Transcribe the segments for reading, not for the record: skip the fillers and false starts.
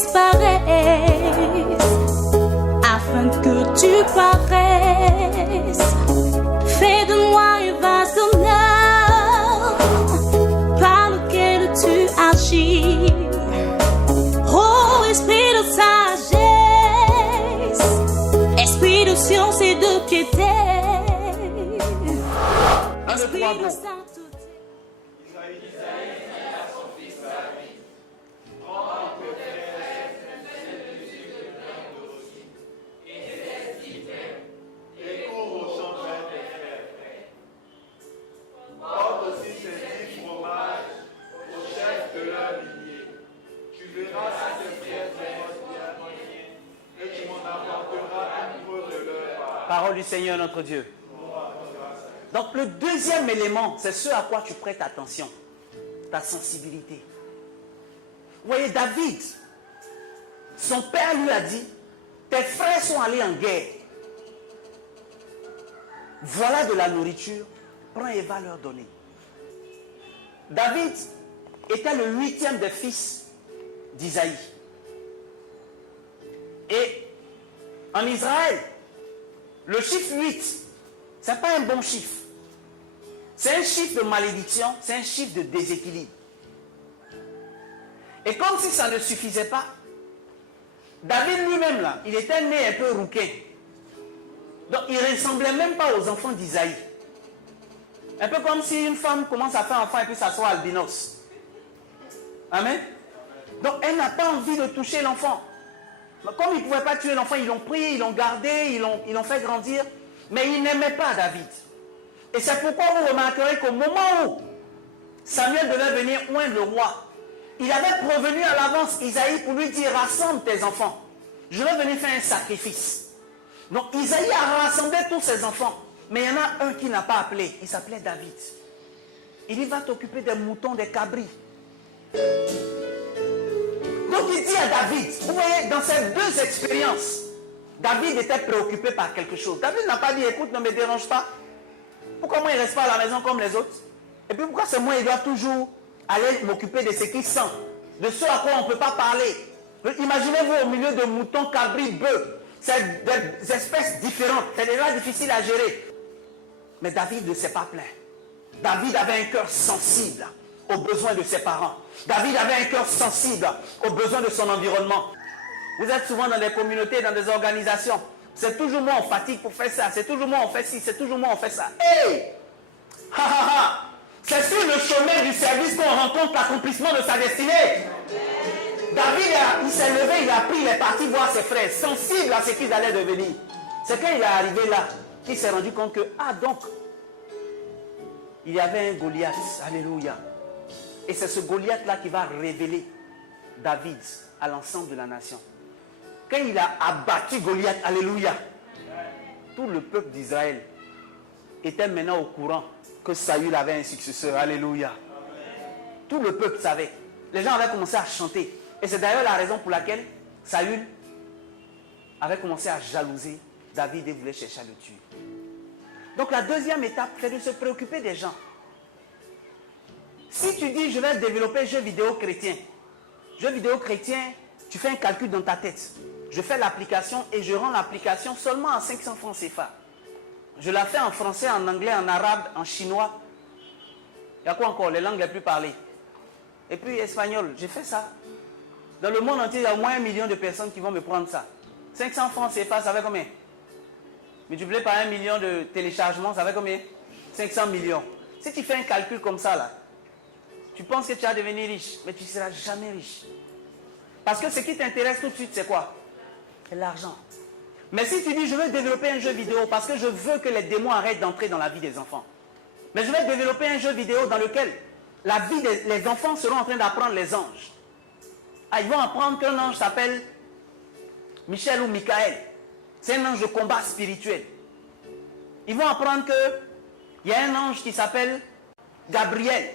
disparaisse, afin que tu paraisses. Fais de moi un vase d'honneur par lequel tu agis. Oh, esprit de sagesse, esprit de science et de piété. Esprit de sainteté. Parole du Seigneur notre Dieu. Donc le deuxième élément, c'est ce à quoi tu prêtes attention, ta sensibilité. Vous voyez, David, son père lui a dit, tes frères sont allés en guerre. Voilà de la nourriture, prends et va leur donner. David était le 8e des fils d'Isaïe. Et en Israël, le chiffre 8, ce n'est pas un bon chiffre. C'est un chiffre de malédiction, c'est un chiffre de déséquilibre. Et comme si ça ne suffisait pas, David lui-même, là, il était né un peu rouquin. Donc il ne ressemblait même pas aux enfants d'Isaïe. Un peu comme si une femme commence à faire enfant et puis ça soit albinos. Amen. Donc elle n'a pas envie de toucher l'enfant. Comme ils ne pouvaient pas tuer l'enfant, ils l'ont pris, ils l'ont gardé, ils l'ont fait grandir. Mais ils n'aimaient pas David. Et c'est pourquoi vous remarquerez qu'au moment où Samuel devait venir oindre le roi, il avait prévenu à l'avance Isaïe pour lui dire, rassemble tes enfants. Je vais venir faire un sacrifice. Donc Isaïe a rassemblé tous ses enfants. Mais il y en a un qui n'a pas appelé. Il s'appelait David. Il dit, va t'occuper des moutons, des cabris. Donc il dit à David, vous voyez, dans ces deux expériences, David était préoccupé par quelque chose. David n'a pas dit, écoute, ne me dérange pas. Pourquoi moi il ne reste pas à la maison comme les autres? Et puis pourquoi c'est moi il doit toujours aller m'occuper de ce qui sent, de ce à quoi on ne peut pas parler? Imaginez-vous au milieu de moutons, cabris, bœufs. C'est des espèces différentes. C'est déjà difficile à gérer. Mais David ne s'est pas plaint. David avait un cœur sensible aux besoins de ses parents. David avait un cœur sensible aux besoins de son environnement. Vous êtes souvent dans des communautés, dans des organisations. C'est toujours moi on fatigue pour faire ça. C'est toujours moi on fait ci. C'est toujours moi on fait ça. Hey! Ha ha ha! C'est sur le chemin du service qu'on rencontre l'accomplissement de sa destinée. David, il s'est levé, il a pris, il est parti voir ses frères, sensible à ce qu'ils allaient devenir. C'est quand il est arrivé là qu'il s'est rendu compte que, ah donc, il y avait un Goliath, alléluia. Et c'est ce Goliath-là qui va révéler David à l'ensemble de la nation. Quand il a abattu Goliath, alléluia, tout le peuple d'Israël était maintenant au courant que Saül avait un successeur, alléluia. Tout le peuple savait. Les gens avaient commencé à chanter. Et c'est d'ailleurs la raison pour laquelle Saül avait commencé à jalouser David et voulait chercher à le tuer. Donc la deuxième étape, c'est de se préoccuper des gens. Si tu dis, je vais développer un jeu vidéo chrétien, tu fais un calcul dans ta tête. Je fais l'application et je rends l'application seulement à 500 francs CFA. Je la fais en français, en anglais, en arabe, en chinois. Il y a quoi encore? Les langues les plus parlées. Et puis espagnol, j'ai fait ça. Dans le monde entier, il y a au moins 1 million de personnes qui vont me prendre ça. 500 francs CFA, ça fait combien? Multiplié par 1 million de téléchargements, ça fait combien? 500 millions. Si tu fais un calcul comme ça, là, tu penses que tu vas devenir riche, mais tu ne seras jamais riche. Parce que ce qui t'intéresse tout de suite, c'est quoi? C'est l'argent. Mais si tu dis, je veux développer un jeu vidéo parce que je veux que les démons arrêtent d'entrer dans la vie des enfants. Mais je vais développer un jeu vidéo dans lequel la vie des enfants seront en train d'apprendre les anges. Ah, ils vont apprendre qu'un ange s'appelle Michel ou Michael. C'est un ange de combat spirituel. Ils vont apprendre qu'il y a un ange qui s'appelle Gabriel.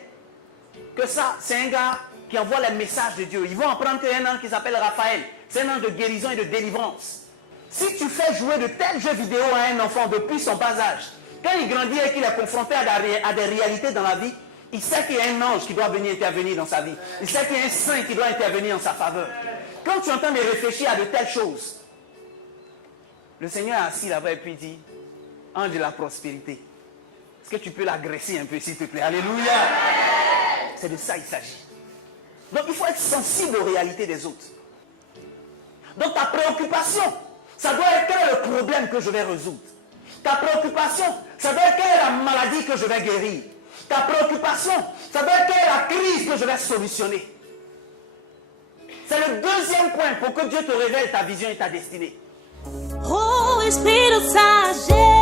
Que ça, c'est un gars qui envoie les messages de Dieu. Ils vont apprendre qu'il y a un ange qui s'appelle Raphaël. C'est un ange de guérison et de délivrance. Si tu fais jouer de tels jeux vidéo à un enfant depuis son bas âge, quand il grandit et qu'il est confronté à des réalités dans la vie, Il sait qu'il y a un ange qui doit venir intervenir dans sa vie. Il sait qu'il y a un saint qui doit intervenir en sa faveur. Quand tu entends de réfléchir à de telles choses, le Seigneur est assis là-bas et puis dit, ange de la prospérité, est-ce que tu peux l'agresser un peu s'il te plaît? Alléluia. C'est de ça qu'il s'agit. Donc il faut être sensible aux réalités des autres. Donc ta préoccupation, ça doit être quel est le problème que je vais résoudre. Ta préoccupation, ça doit être quelle est la maladie que je vais guérir. Ta préoccupation, ça doit être quelle est la crise que je vais solutionner. C'est le deuxième point pour que Dieu te révèle ta vision et ta destinée. Oh, esprit de sagesse.